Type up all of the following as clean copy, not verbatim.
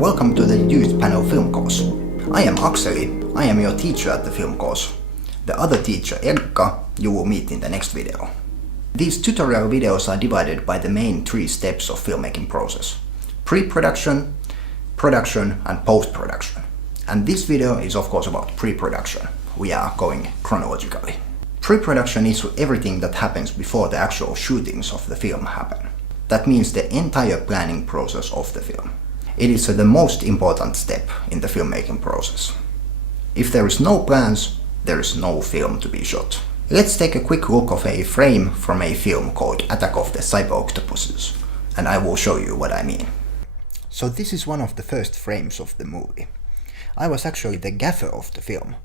Welcome to the Youth Panel Film Course. I am Akseli, I am your teacher at the film course. The other teacher, Erkka, you will meet in the next video. These tutorial videos are divided by the main 3 steps of filmmaking process: pre-production, production and post-production. And this video is of course about pre-production. We are going chronologically. Pre-production is everything that happens before the actual shootings of the film happen. That means the entire planning process of the film. It is the most important step in the filmmaking process. If there is no plans, there is no film to be shot. Let's take a quick look of a frame from a film called Attack of the Cyber Octopuses, and I will show you what I mean. So this is one of the first frames of the movie. I was actually the gaffer of the film.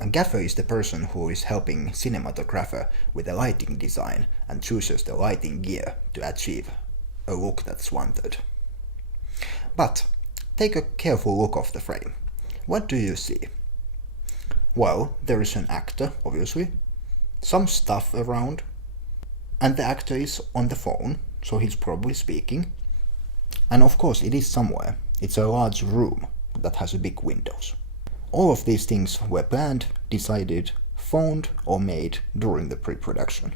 A gaffer is the person who is helping cinematographer with the lighting design and chooses the lighting gear to achieve a look that's wanted. But take a careful look of the frame. What do you see? Well, there is an actor, obviously, some stuff around, and the actor is on the phone, so he's probably speaking. And of course it is somewhere. It's a large room that has big windows. All of these things were planned, decided, phoned or made during the pre-production.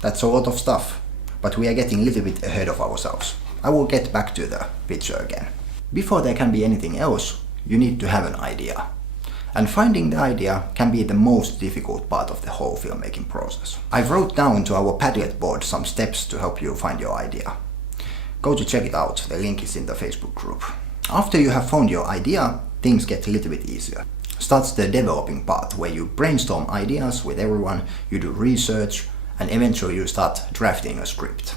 That's a lot of stuff, but we are getting a little bit ahead of ourselves. I will get back to the picture again. Before there can be anything else, you need to have an idea. And finding the idea can be the most difficult part of the whole filmmaking process. I wrote down to our Padlet board some steps to help you find your idea. Go to check it out, the link is in the Facebook group. After you have found your idea, things get a little bit easier. Starts the developing part, where you brainstorm ideas with everyone, you do research, and eventually you start drafting a script.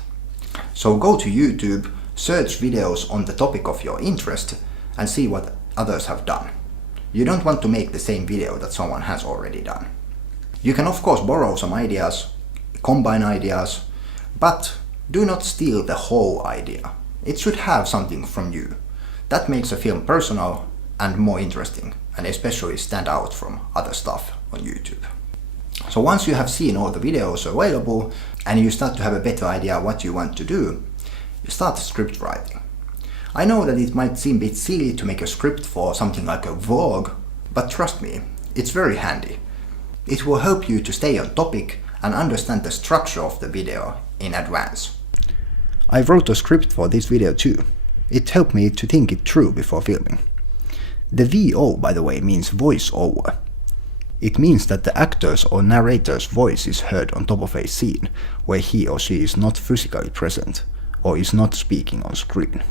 So go to YouTube, search videos on the topic of your interest, and see what others have done. You don't want to make the same video that someone has already done. You can of course borrow some ideas, combine ideas, but do not steal the whole idea. It should have something from you. That makes a film personal and more interesting, and especially stand out from other stuff on YouTube. So once you have seen all the videos available and you start to have a better idea what you want to do, you start script writing. I know that it might seem a bit silly to make a script for something like a vlog, but trust me, it's very handy. It will help you to stay on topic and understand the structure of the video in advance. I wrote a script for this video too. It helped me to think it through before filming. The VO, by the way, means voice over. It means that the actor's or narrator's voice is heard on top of a scene where he or she is not physically present or is not speaking on screen.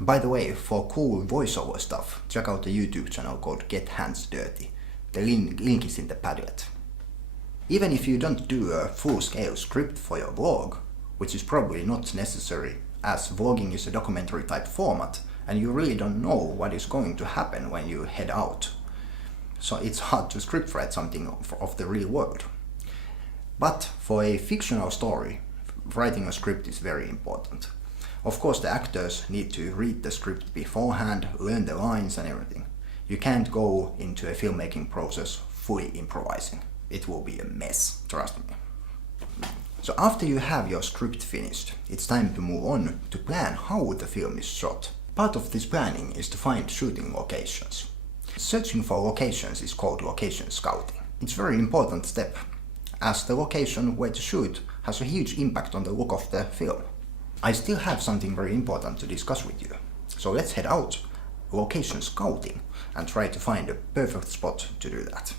By the way, for cool voiceover stuff, check out the YouTube channel called Get Hands Dirty. The link is in the Padlet. Even if you don't do a full-scale script for your vlog, which is probably not necessary, as vlogging is a documentary type format, and you really don't know what is going to happen when you head out. So it's hard to script write something of the real world. But for a fictional story, writing a script is very important. Of course the actors need to read the script beforehand, learn the lines and everything. You can't go into a filmmaking process fully improvising. It will be a mess, trust me. So after you have your script finished, it's time to move on to plan how the film is shot. Part of this planning is to find shooting locations. Searching for locations is called location scouting. It's a very important step, as the location where to shoot has a huge impact on the look of the film. I still have something very important to discuss with you. So let's head out location scouting and try to find a perfect spot to do that.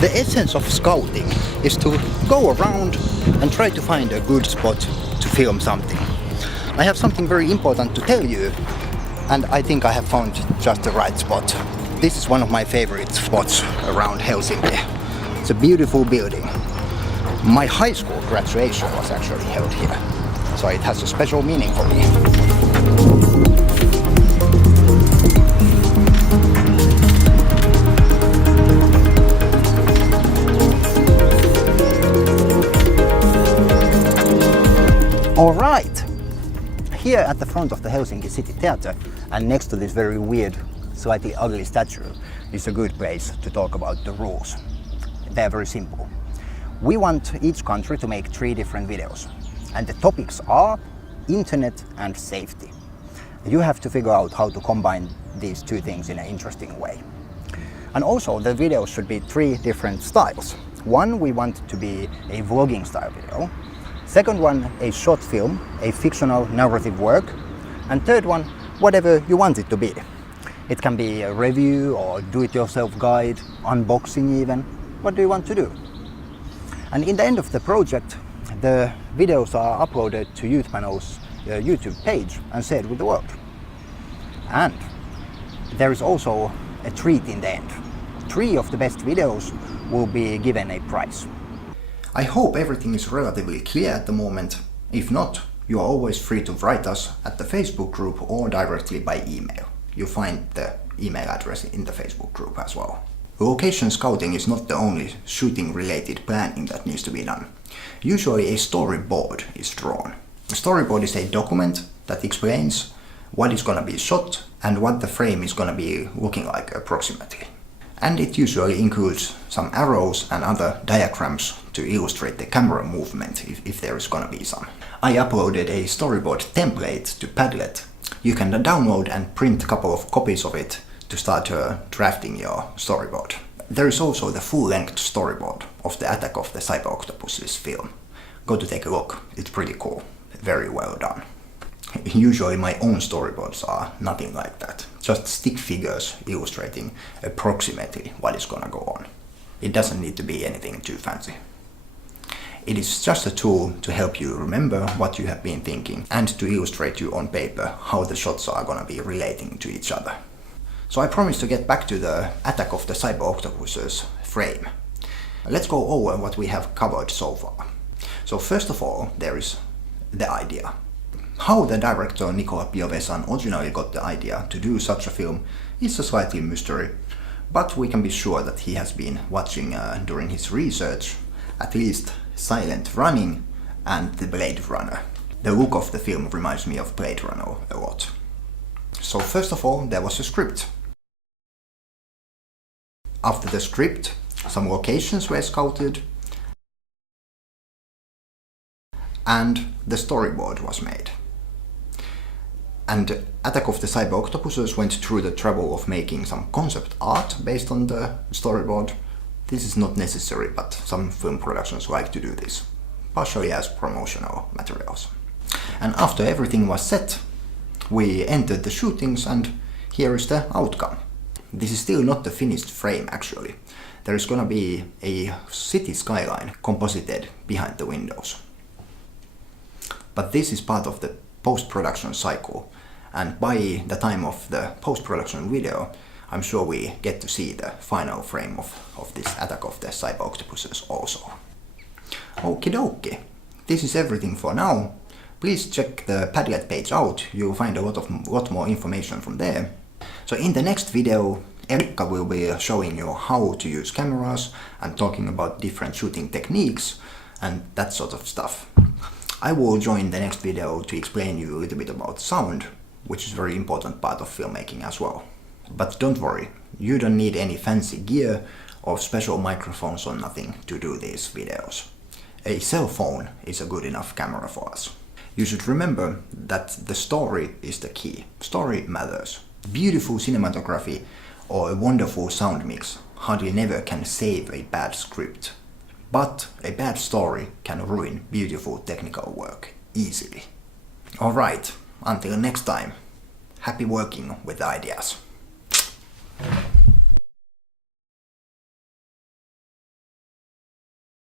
The essence of scouting is to go around and try to find a good spot to film something. I have something very important to tell you, and I think I have found just the right spot. This is one of my favorite spots around Helsinki. It's a beautiful building. My high school graduation was actually held here, so it has a special meaning for me. Alright! Here at the front of the Helsinki City Theatre and next to this very weird, slightly ugly statue is a good place to talk about the rules. They are very simple. We want each country to make 3 different videos, and the topics are internet and safety. You have to figure out how to combine these 2 things in an interesting way. And also the videos should be 3 different styles. One, we want it to be a vlogging style video. Second one, a short film, a fictional narrative work. And third one, whatever you want it to be. It can be a review or do-it-yourself guide, unboxing even. What do you want to do? And in the end of the project, the videos are uploaded to Youth Panel's YouTube page and shared with the world. And there is also a treat in the end. 3 of the best videos will be given a prize. I hope everything is relatively clear at the moment. If not, you are always free to write us at the Facebook group or directly by email. You find the email address in the Facebook group as well. Location scouting is not the only shooting related planning that needs to be done. Usually a storyboard is drawn. A storyboard is a document that explains what is gonna be shot and what the frame is gonna be looking like approximately. And it usually includes some arrows and other diagrams to illustrate the camera movement if there is gonna be some. I uploaded a storyboard template to Padlet. You can download and print a couple of copies of it to start drafting your storyboard. There is also the full-length storyboard of the Attack of the Cyber Octopuses film. Go to take a look, it's pretty cool, very well done. Usually my own storyboards are nothing like that, just stick figures illustrating approximately what is gonna go on. It doesn't need to be anything too fancy. It is just a tool to help you remember what you have been thinking and to illustrate you on paper how the shots are gonna be relating to each other. So I promise to get back to the Attack of the Cyber Octopuses frame. Let's go over what we have covered so far. So first of all, there is the idea. How the director Nikola Piovesan originally got the idea to do such a film is a slightly mystery, but we can be sure that he has been watching during his research at least Silent Running and The Blade Runner. The look of the film reminds me of Blade Runner a lot. So first of all, there was a script. After the script, some locations were scouted and the storyboard was made. And Attack of the Cyber Octopuses went through the trouble of making some concept art based on the storyboard. This is not necessary, but some film productions like to do this, partially as promotional materials. And after everything was set, we entered the shootings and here is the outcome. This is still not the finished frame actually. There is gonna be a city skyline composited behind the windows. But this is part of the post-production cycle, and by the time of the post-production video, I'm sure we get to see the final frame of this Attack of the Cyber Octopuses also. Okie dokie, this is everything for now. Please check the Padlet page out, you'll find a lot more information from there. So in the next video, Erikka will be showing you how to use cameras and talking about different shooting techniques and that sort of stuff. I will join the next video to explain you a little bit about sound, which is a very important part of filmmaking as well. But don't worry, you don't need any fancy gear or special microphones or nothing to do these videos. A cell phone is a good enough camera for us. You should remember that the story is the key. Story matters. Beautiful cinematography or a wonderful sound mix hardly never can save a bad script. But a bad story can ruin beautiful technical work easily. Alright, until next time, happy working with ideas.